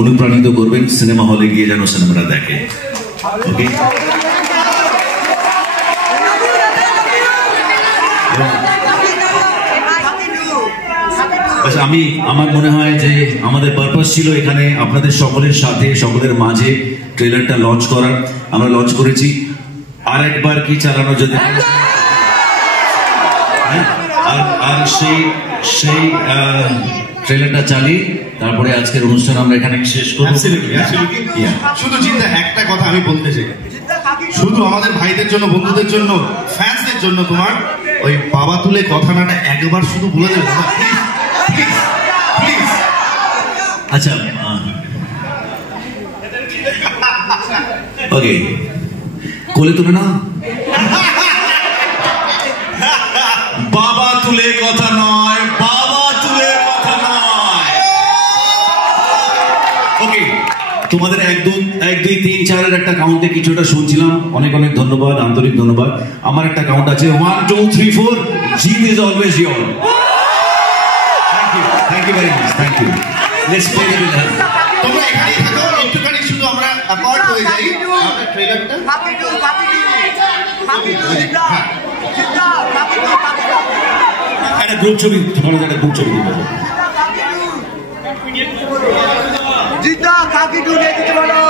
অনুপ্রাণিত করবেন সিনেমা হলে গিয়ে যেন সিনেমাটা দেখে। ওকে, আমার মনে হয় যে আমাদের পারপাস ছিল এখানে আপনাদের সকলের সাথে, সকলের মাঝে ট্রেলারটা লঞ্চ করার। আমরা লঞ্চ করেছি, আর একবার কি চালানো যদি আর সেই ট্রেলারটা চালিয়ে তারপরে আজকের অনুষ্ঠান আমরা এখানে শেষ করব। শুধু চিন্তা একটা কথা আমি বলতে চাই, শুধু আমাদের ভাইদের জন্য, বন্ধুদের জন্য, ফ্যান্সদের জন্য তোমার ওই বাবা তুলে কথাটা একবার শুধু বলে দেবে। আচ্ছা, ওকে, কোলে তুলে না, বাবা তুলে কথা নয়, বাবা তুলে কথা নয়। ওকে, তোমাদের 1 2 3 4 এর একটা কাউন্টে কিছুটা শুনছিলাম। অনেক অনেক ধন্যবাদ, আন্তরিক ধন্যবাদ। আমার একটা কাউন্ট আছে 1 2 3 4। জিত is always your. Thank you very much, thank you. Let's play the villain. তোমরা এখানেই থাকো, একটুখানি শুধু আমরা অ্যাপার্ট হয়ে যাই। আমরা ট্রেলারটা একটা গ্রুপ ছবি, তোমাদের একটা গ্রুপ ছবি দিতে হবে। জিদ্দা কাকি টু দেখতে বলো।